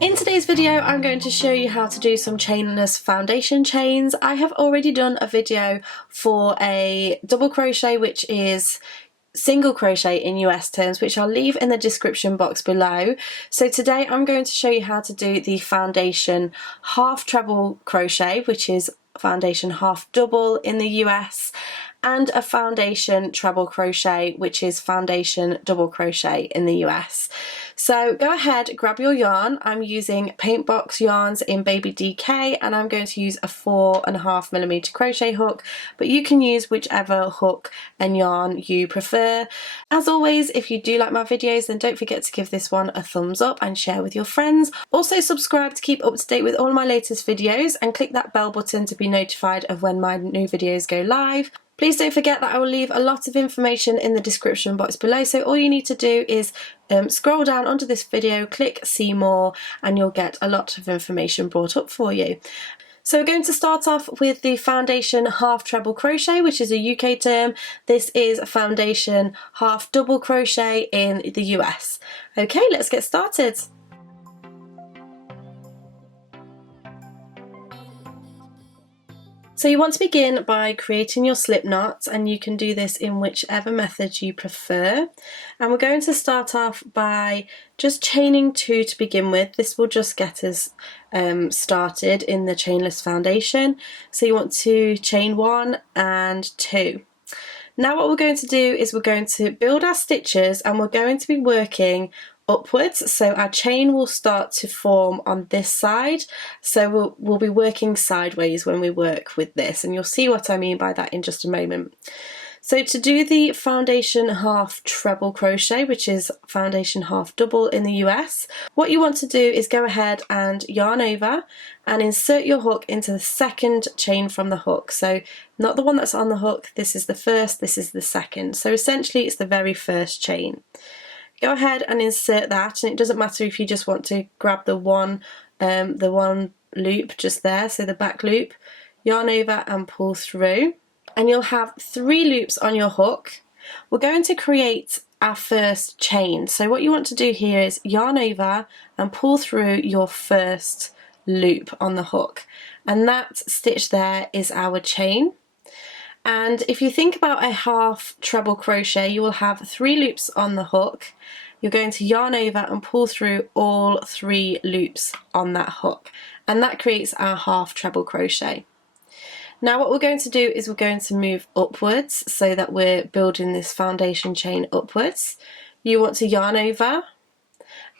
In today's video, I'm going to show you how to do some chainless foundation chains. I have already done a video for a double crochet, which is single crochet in US terms, which I'll leave in the description box below. So today I'm going to show you how to do the foundation half treble crochet, which is foundation half double in the US, and a foundation treble crochet, which is foundation double crochet in the US. So go ahead, grab your yarn. I'm using paint box yarns in Baby DK, and I'm going to use a 4.5mm crochet hook, but you can use whichever hook and yarn you prefer. As always, if you do like my videos, then don't forget to give this one a thumbs up and share with your friends. Also subscribe to keep up to date with all my latest videos, and click that bell button to be notified of when my new videos go live. Please don't forget that I will leave a lot of information in the description box below, so all you need to do is scroll down under this video, click see more, and you'll get a lot of information brought up for you. So we're going to start off with the foundation half treble crochet, which is a UK term. This is a foundation half double crochet in the US. Okay, let's get started. So you want to begin by creating your slip knots, and you can do this in whichever method you prefer. And we're going to start off by just chaining 2 to begin with. This will just get us started in the chainless foundation. So you want to chain 1 and 2. Now what we're going to do is we're going to build our stitches, and we're going to be working upwards, so our chain will start to form on this side, so we'll be working sideways when we work with this, and you'll see what I mean by that in just a moment. So to do the foundation half treble crochet, which is foundation half double in the US, what you want to do is go ahead and yarn over and insert your hook into the second chain from the hook. So not the one that's on the hook, this is the first, this is the second. So essentially it's the very first chain. Go ahead and insert that, and it doesn't matter if you just want to grab the one loop just there, so the back loop, yarn over and pull through, and you'll have 3 loops on your hook. We're going to create our first chain, so what you want to do here is yarn over and pull through your first loop on the hook, and that stitch there is our chain. And if you think about a half treble crochet, you will have 3 loops on the hook. You're going to yarn over and pull through all 3 loops on that hook, and that creates our half treble crochet. Now what we're going to do is we're going to move upwards so that we're building this foundation chain upwards. You want to yarn over,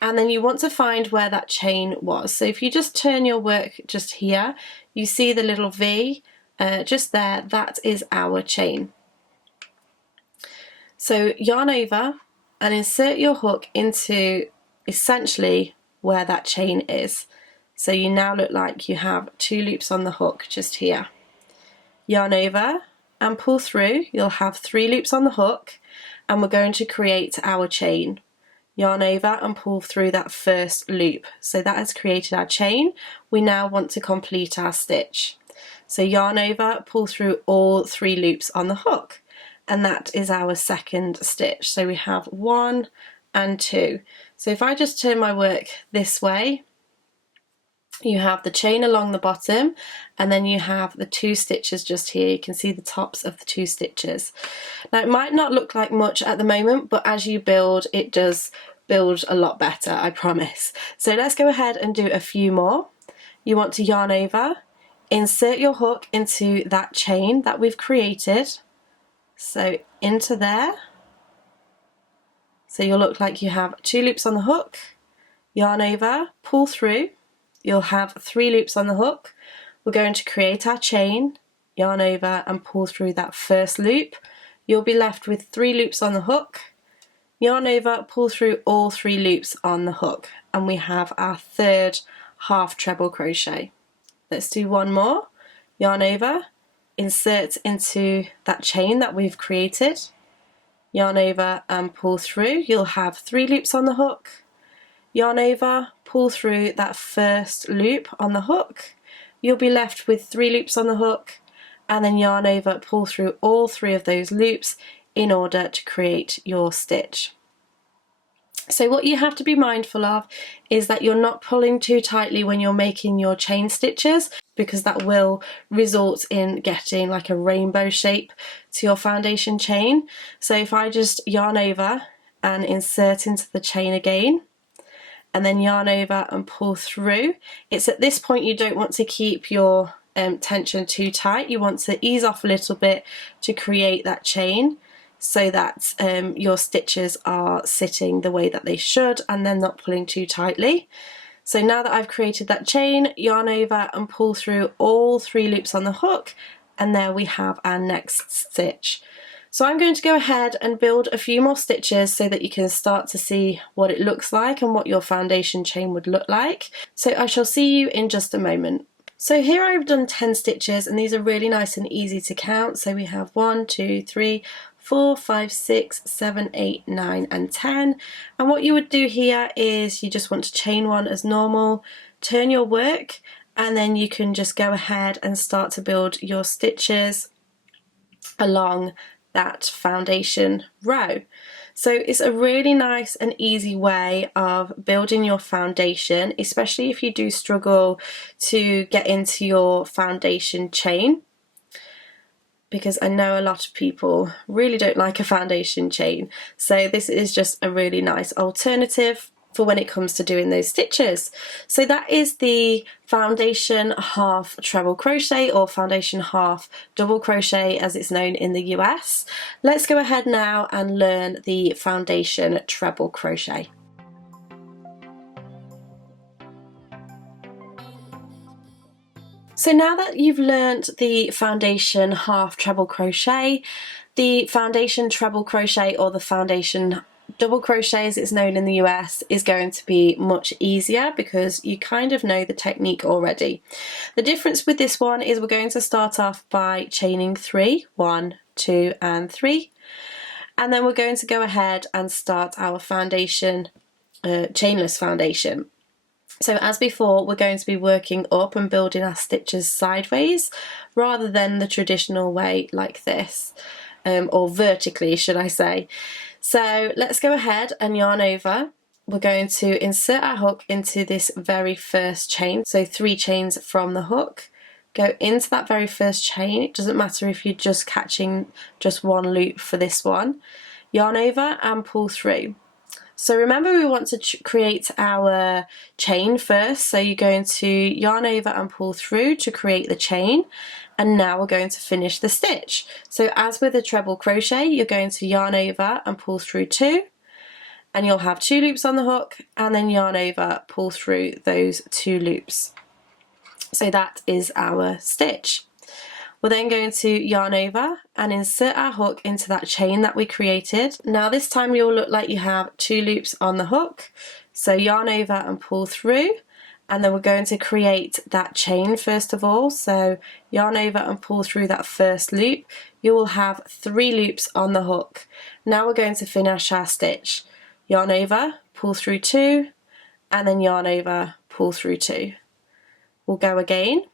and then you want to find where that chain was. So if you just turn your work just here, you see the little V just there, that is our chain. So yarn over and insert your hook into essentially where that chain is. So you now look like you have 2 loops on the hook just here. Yarn over and pull through, you'll have 3 loops on the hook, and we're going to create our chain. Yarn over and pull through that first loop. So that has created our chain. We now want to complete our stitch. So yarn over, pull through all 3 loops on the hook, and that is our second stitch. So we have 1 and 2. So if I just turn my work this way, you have the chain along the bottom, and then you have the 2 stitches just here. You can see the tops of the 2 stitches. Now it might not look like much at the moment, but as you build, it does build a lot better, I promise. So let's go ahead and do a few more. You want to yarn over, insert your hook into that chain that we've created, so into there. So you'll look like you have 2 loops on the hook, yarn over, pull through, you'll have 3 loops on the hook. We're going to create our chain, yarn over and pull through that first loop. You'll be left with 3 loops on the hook, yarn over, pull through all 3 loops on the hook, and we have our third half treble crochet. Let's do one more. Yarn over, insert into that chain that we've created, yarn over and pull through. You'll have 3 loops on the hook, yarn over, pull through that first loop on the hook. You'll be left with 3 loops on the hook, and then yarn over, pull through all 3 of those loops in order to create your stitch. So what you have to be mindful of is that you're not pulling too tightly when you're making your chain stitches, because that will result in getting like a rainbow shape to your foundation chain. So if I just yarn over and insert into the chain again, and then yarn over and pull through, it's at this point you don't want to keep your tension too tight. You want to ease off a little bit to create that chain, so that your stitches are sitting the way that they should and then not pulling too tightly. So now that I've created that chain, yarn over and pull through all 3 loops on the hook, and there we have our next stitch. So I'm going to go ahead and build a few more stitches so that you can start to see what it looks like and what your foundation chain would look like. So I shall see you in just a moment. So here I've done 10 stitches, and these are really nice and easy to count. So we have 1, 2, 3, 4, 5, 6, 7, 8, 9 and 10. And what you would do here is you just want to chain 1 as normal, turn your work, and then you can just go ahead and start to build your stitches along that foundation row. So it's a really nice and easy way of building your foundation, especially if you do struggle to get into your foundation chain, because I know a lot of people really don't like a foundation chain. So this is just a really nice alternative for when it comes to doing those stitches. So that is the foundation half treble crochet, or foundation half double crochet as it's known in the US. Let's go ahead now and learn the foundation treble crochet. So now that you've learnt the foundation half treble crochet, the foundation treble crochet, or the foundation double crochet as it's known in the US, is going to be much easier because you kind of know the technique already. The difference with this one is we're going to start off by chaining 3, 1, 2 and 3, and then we're going to go ahead and start our foundation, chainless foundation. So as before, we're going to be working up and building our stitches sideways rather than the traditional way like this, or vertically should I say. So let's go ahead and yarn over. We're going to insert our hook into this very first chain, so 3 chains from the hook. Go into that very first chain. It doesn't matter if you're just catching just 1 loop for this one. Yarn over and pull through. So remember, we want to create our chain first, so you're going to yarn over and pull through to create the chain, and now we're going to finish the stitch. So as with a treble crochet, you're going to yarn over and pull through 2, and you'll have 2 loops on the hook, and then yarn over, pull through those 2 loops. So that is our stitch. We're then going to yarn over and insert our hook into that chain that we created. Now this time you'll look like you have 2 loops on the hook. So yarn over and pull through, and then we're going to create that chain first of all. So yarn over and pull through that first loop. You will have 3 loops on the hook. Now we're going to finish our stitch. Yarn over, pull through 2, and then yarn over, pull through 2. We'll go again.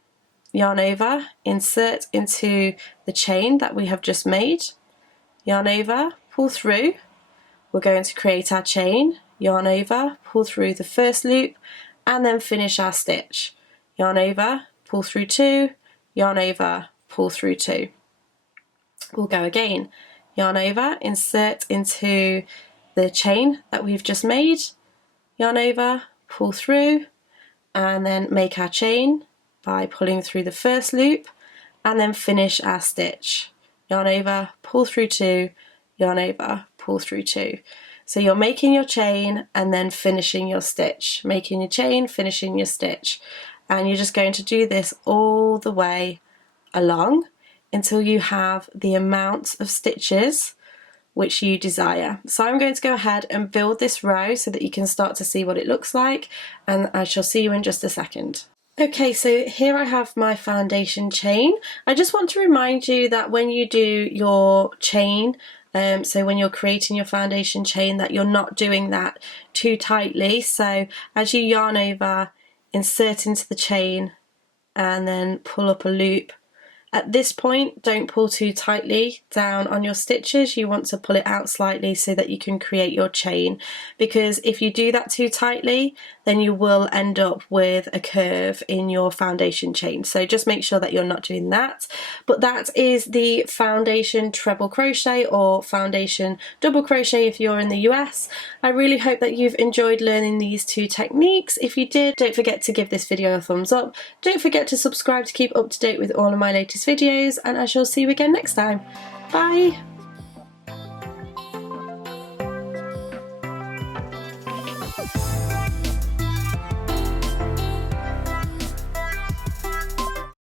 Yarn over, insert into the chain that we have just made, yarn over, pull through. We're going to create our chain, yarn over, pull through the first loop, and then finish our stitch. Yarn over, pull through 2, yarn over, pull through 2. We'll go again. Yarn over, insert into the chain that we've just made, yarn over, pull through, and then make our chain by pulling through the first loop, and then finish our stitch. Yarn over, pull through 2, yarn over, pull through 2. So you're making your chain and then finishing your stitch, making your chain, finishing your stitch, and you're just going to do this all the way along until you have the amount of stitches which you desire. So I'm going to go ahead and build this row so that you can start to see what it looks like, and I shall see you in just a second. Okay, so here I have my foundation chain. I just want to remind you that when you do your chain, so when you're creating your foundation chain, that you're not doing that too tightly. So as you yarn over, insert into the chain, and then pull up a loop, At this point, don't pull too tightly down on your stitches. You want to pull it out slightly so that you can create your chain, because if you do that too tightly, then you will end up with a curve in your foundation chain. So just make sure that you're not doing that. But that is the foundation treble crochet, or foundation double crochet if you're in the US. I really hope that you've enjoyed learning these two techniques. If you did, don't forget to give this video a thumbs up. Don't forget to subscribe to keep up to date with all of my latest videos, and I shall see you again next time. Bye!